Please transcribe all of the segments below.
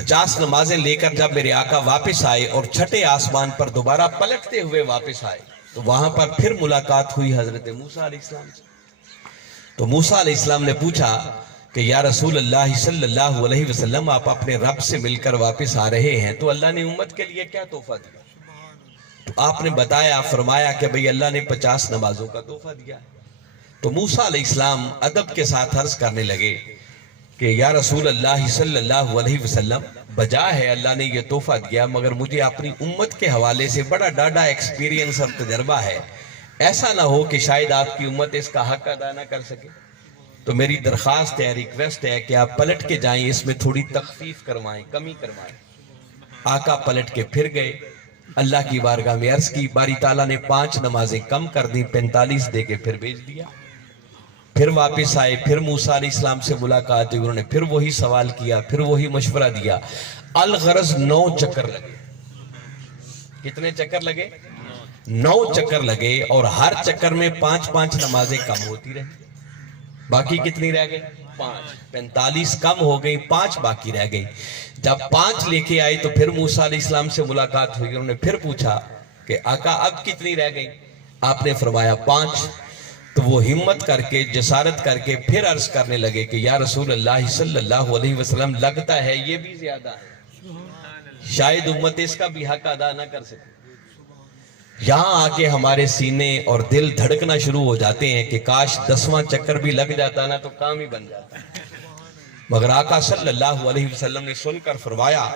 50 नमाजें लेकर जब मेरे आका वापस आए और छठे आसमान पर दोबारा पलटते हुए वापस आए, तो वहां पर फिर मुलाकात हुई हजरत मूसा अलैहिस्सलाम से। तो मूसा अलैहिस्सलाम ने पूछा कि या रसूल अल्लाह सल्लल्लाहु अलैहि वसल्लम, आप अपने रब से मिलकर वापस आ रहे हैं, तो अल्लाह ने उम्मत के लिए क्या तोहफा दिया? तो आपने बताया, फरमाया कि भाई अल्लाह ने 50 नमाजों का तोहफा दिया। तो मूसा अलैहिस्सलाम अदब के साथ अर्ज करने लगे कि या रसूल अल्लाह सल्लल्लाहु अलैहि वसल्लम, बजा है अल्लाह ने ये तोहफा दिया, मगर मुझे अपनी उम्मत के हवाले से बड़ा डाढ़ा एक्सपीरियंस और तजर्बा है। ऐसा ना हो कि शायद आपकी उम्मत इसका हक अदा ना कर सके। तो मेरी दरख्वास्त है, रिक्वेस्ट है कि आप पलट के जाएं, इसमें थोड़ी तखफीफ करवाएं, कमी करवाएं। आका पलट के फिर गए, अल्लाह की बारगाह में अर्ज की, बारी ताला ने 5 नमाजें कम कर दी, 45 दे के फिर भेज दिया। फिर वापस आए, फिर मूसा अलैहिस्सलाम से मुलाकात हुई, उन्होंने फिर वही सवाल किया, फिर वही मशवरा दिया। अलगरज 9 चक्कर लगे। कितने चक्कर लगे? 9 चक्कर लगे, और हर चक्कर में 5-5 नमाजें कम होती रही। बाकी कितनी रह गई? 5। 45 कम हो गई, 5 बाकी रह गई। जब 5 लेके आए तो फिर मूसा अलैहिस्सलाम से मुलाकात हुई, उन्होंने फिर पूछा कि आका अब कितनी रह गई? आपने फरमाया 5। तो वो हिम्मत करके, जसारत करके फिर अर्ज करने लगे कि या रसूल अल्लाह सल्लल्लाहु अलैहि वसल्लम, लगता है ये भी ज्यादा है, शायद उम्मत इसका भी हक अदा ना कर सके। यहां आके हमारे सीने और दिल धड़कना शुरू हो जाते हैं कि काश 10वां चक्कर भी लग जाता ना तो काम ही बन जाता। मगर आका सल्लल्लाहु अलैहि वसल्लम ने सुनकर फरमाया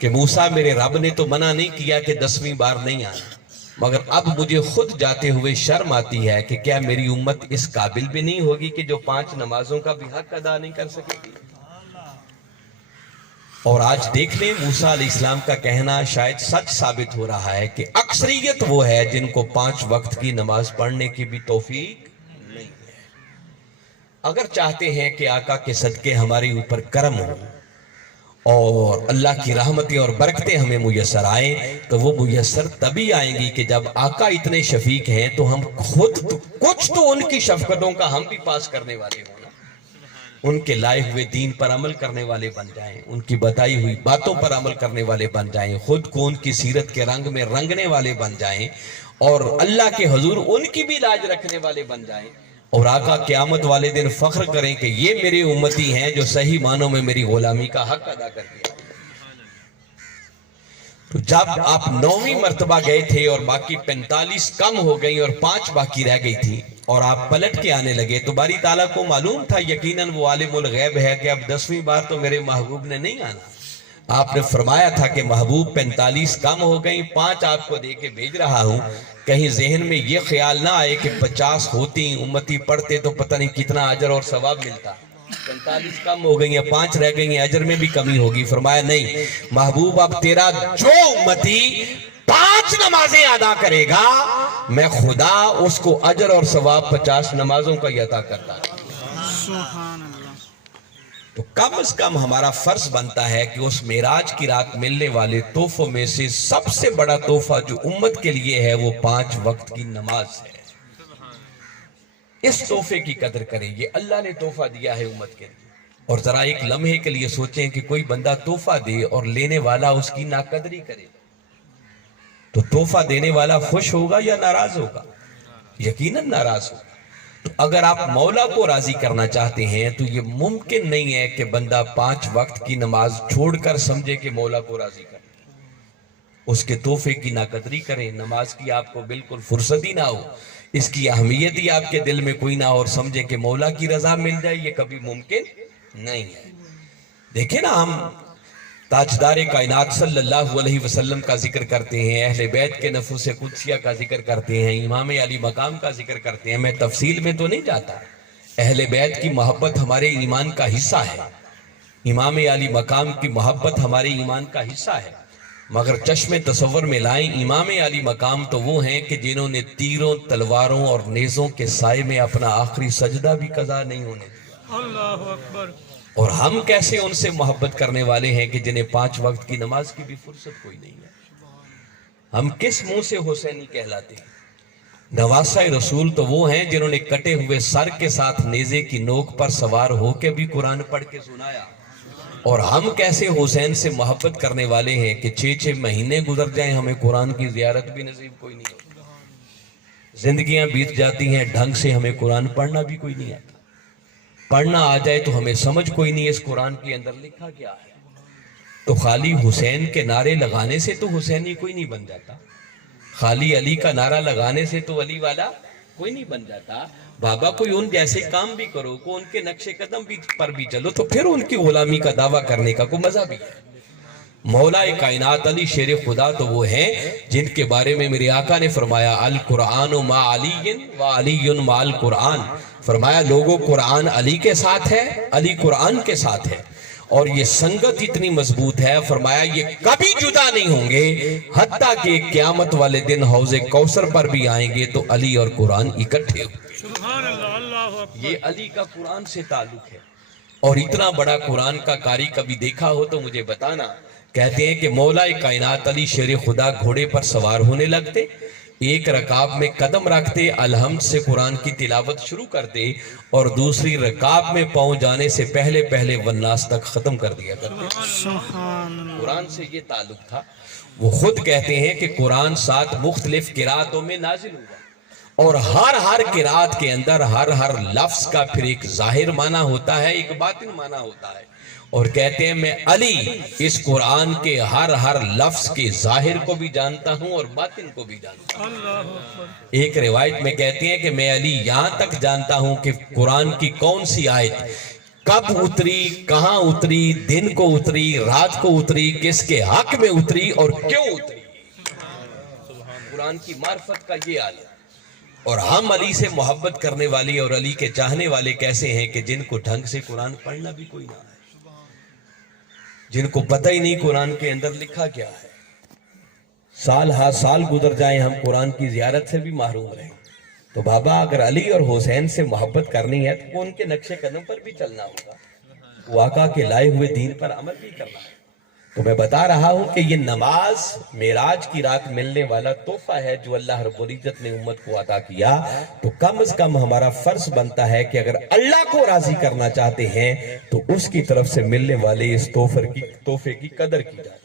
कि मूसा, मेरे रब ने तो मना नहीं किया कि 10वीं बार नहीं आना, मगर अब मुझे खुद जाते हुए शर्म आती है कि क्या मेरी उम्मत इस काबिल भी नहीं होगी कि जो 5 नमाजों का भी हक अदा नहीं कर सकेगी। और आज देख लें, मूसा अलैहिस्सलाम का कहना शायद सच साबित हो रहा है कि अक्सरियत वो है जिनको 5 वक्त की नमाज पढ़ने की भी तौफीक नहीं है। अगर चाहते हैं कि आका के सदके हमारे ऊपर करम हो और अल्लाह की रहमतें और बरकतें हमें मुयस्सर आए, तो वो मुयस्सर तभी आएंगी कि जब आका इतने शफीक हैं तो हम खुद कुछ तो उनकी शफकतों का हम भी पास करने वाले हों, उनके लाए हुए दीन पर अमल करने वाले बन जाएं, उनकी बताई हुई बातों पर अमल करने वाले बन जाएं, खुद को उनकी सीरत के रंग में रंगने वाले बन जाएं, और अल्लाह के हुजूर उनकी भी लाज रखने वाले बन जाएं, और आका क़यामत वाले दिन फख्र करें कि ये मेरे उम्मती हैं जो सही मानों में मेरी गुलामी का हक अदा करके। तो जब आप 9वीं मर्तबा गए थे और बाकी 45 कम हो गई और 5 बाकी रह गई थी, और आप पलट के आने लगे, तो बारी ताला को मालूम था यकीनन वो आलिमुल गैब है कि अब 10वीं बार तो मेरे महबूब ने नहीं आना। आपने फरमाया था कि महबूब 45 कम हो गई, 5 आपको दे के भेज रहा हूं, कहीं जहन में ये ख्याल ना आए कि 50 होती उम्मती पढ़ते तो पता नहीं कितना अजर और सवाब मिलता। 45 कम हो गई हैं, 5 रह गई हैं, अजर में भी कमी होगी। फरमाया नहीं महबूब, अब तेरा जो उम्मती 5 नमाजें अदा करेगा, मैं खुदा उसको अजर और सवाब 50 नमाजों का ही अता करता। तो कम से कम हमारा फर्ज बनता है कि उस मेराज की रात मिलने वाले तोहफों में से सबसे बड़ा तोहफा जो उम्मत के लिए है वो 5 वक्त की नमाज है। इस तोहफे की कदर करें, ये अल्लाह ने तोहफा दिया है उम्मत के लिए। और जरा एक लम्हे के लिए सोचें कि कोई बंदा तोहफा दे और लेने वाला उसकी नाकदरी करे, तो तोहफा देने वाला खुश होगा या नाराज होगा? यकीनन नाराज होगा। तो अगर आप मौला को राजी करना चाहते हैं तो ये मुमकिन नहीं है कि बंदा 5 वक्त की नमाज छोड़कर समझे कि मौला को राजी करे, उसके तोहफे की नाकदरी करें, नमाज की आपको बिल्कुल फुर्सत ही ना हो, इसकी अहमियत ही आपके दिल में कोई ना हो, और समझे कि मौला की रजा मिल जाए, ये कभी मुमकिन नहीं है। देखें ना, हम ताजदार कायनात सल्लल्लाहु अलैहि वसल्लम का जिक्र करते हैं, अहले बैत के नफूस कुदसिया का जिक्र करते हैं, इमाम अली मकाम का जिक्र करते हैं। मैं तफसील में तो नहीं जाता, अहले बैत की मोहब्बत हमारे ईमान का हिस्सा है, इमाम अली मकाम की मोहब्बत हमारे ईमान का हिस्सा है, मगर चश्मे तसव्वुर में लाएं, इमाम अली मकाम तो वो हैं कि जिन्होंने तीरों, तलवारों और नेज़ों के साए में अपना आखिरी सजदा भी कज़ा नहीं होने दिया। अल्लाहु अकबर। और हम कैसे उनसे मोहब्बत करने वाले हैं कि जिन्हें 5 वक्त की नमाज की भी फुर्सत कोई नहीं है। हम किस मुंह से हुसैनी कहलाते हैं? नवासा रसूल तो वो हैं जिन्होंने कटे हुए सर के साथ नेज़े की नोक पर सवार होकर भी कुरान पढ़ के सुनाया। اور ہم کیسے حسین سے محبت کرنے والے ہیں کہ 6 مہینے گزر جائیں ہمیں قرآن کی زیارت بھی نصیب کوئی نہیں ہوتی، زندگیاں بیت جاتی ہیں ڈھنگ سے ہمیں قرآن پڑھنا بھی کوئی نہیں آتا، پڑھنا آ جائے تو ہمیں سمجھ کوئی نہیں اس قرآن کے اندر لکھا کیا ہے۔ تو خالی حسین کے نعرے لگانے سے تو حسینی کوئی نہیں بن جاتا، خالی علی کا نعرہ لگانے سے تو علی والا کوئی نہیں بن جاتا۔ بابا کوئی ان جیسے کام بھی کرو، کوئی ان کے نقش قدم پر بھی چلو تو پھر ان کی غلامی کا دعویٰ کرنے کا کوئی مزہ بھی ہے۔ مولا کائنات علی شیر خدا تو وہ ہیں جن کے بارے میں میرے آقا نے فرمایا القرآن مع علی و علی مع القرآن، فرمایا لوگوں قرآن علی کے ساتھ ہے، علی قرآن کے ساتھ ہے، اور یہ سنگت اتنی مضبوط ہے، فرمایا یہ کبھی جدا نہیں ہوں گے، حتیٰ کہ قیامت والے دن حوض کوثر پر بھی آئیں گے تو علی اور قرآن اکٹھے ہوں گے۔ سبحان اللہ، اللہ اکبر۔ یہ علی کا قرآن سے تعلق ہے، اور اتنا بڑا قرآن کا قاری کبھی دیکھا ہو تو مجھے بتانا۔ کہتے ہیں کہ مولا کائنات علی شیر خدا گھوڑے پر سوار ہونے لگتے، ایک رکاب میں قدم رکھتے، الحمد سے قرآن کی تلاوت شروع کرتے، اور دوسری رکاب میں پاؤں جانے سے پہلے پہلے والناس تک ختم کر دیا کرتے۔ سبحان اللہ۔ قرآن سے یہ تعلق تھا۔ وہ خود کہتے ہیں کہ قرآن 7 مختلف قراتوں میں نازل ہوا، اور ہر قرات کے اندر ہر لفظ کا پھر ایک ظاہر معنی ہوتا ہے، ایک باطن معنی ہوتا ہے، اور کہتے ہیں میں علی اس قرآن کے ہر لفظ کے ظاہر کو بھی جانتا ہوں اور باطن کو بھی جانتا ہوں۔ اللہ اکبر۔ ایک روایت میں کہتے ہیں کہ میں علی یہاں تک جانتا ہوں کہ قرآن کی کون سی آیت کب اتری، کہاں اتری، دن کو اتری، رات کو اتری، کس کے حق میں اتری اور کیوں اتری۔ قرآن کی معرفت کا یہ عالم۔ اور ہم علی سے محبت کرنے والی اور علی کے چاہنے والے کیسے ہیں کہ جن کو ڈھنگ سے قرآن پڑھنا بھی کوئی نہ ہے، جن کو پتہ ہی نہیں قرآن کے اندر لکھا کیا ہے، سال ہا سال گزر جائیں ہم قرآن کی زیارت سے بھی محروم رہیں۔ تو بابا اگر علی اور حسین سے محبت کرنی ہے تو ان کے نقش قدم پر بھی چلنا ہوگا، وہ آقا کے لائے ہوئے دین پر عمل بھی کرنا ہے۔ تو میں بتا رہا ہوں کہ یہ نماز معراج کی رات ملنے والا تحفہ ہے جو اللہ رب العزت نے امت کو عطا کیا، تو کم از کم ہمارا فرض بنتا ہے کہ اگر اللہ کو راضی کرنا چاہتے ہیں تو اس کی طرف سے ملنے والے اس تحفے کی قدر کی جائے،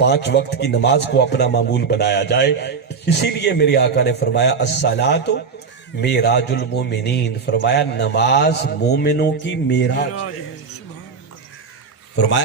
5 وقت کی نماز کو اپنا معمول بنایا جائے۔ اسی لیے میرے آقا نے فرمایا الصلاۃ معراج المومنین، فرمایا نماز مومنوں کی معراج ہے، فرمایا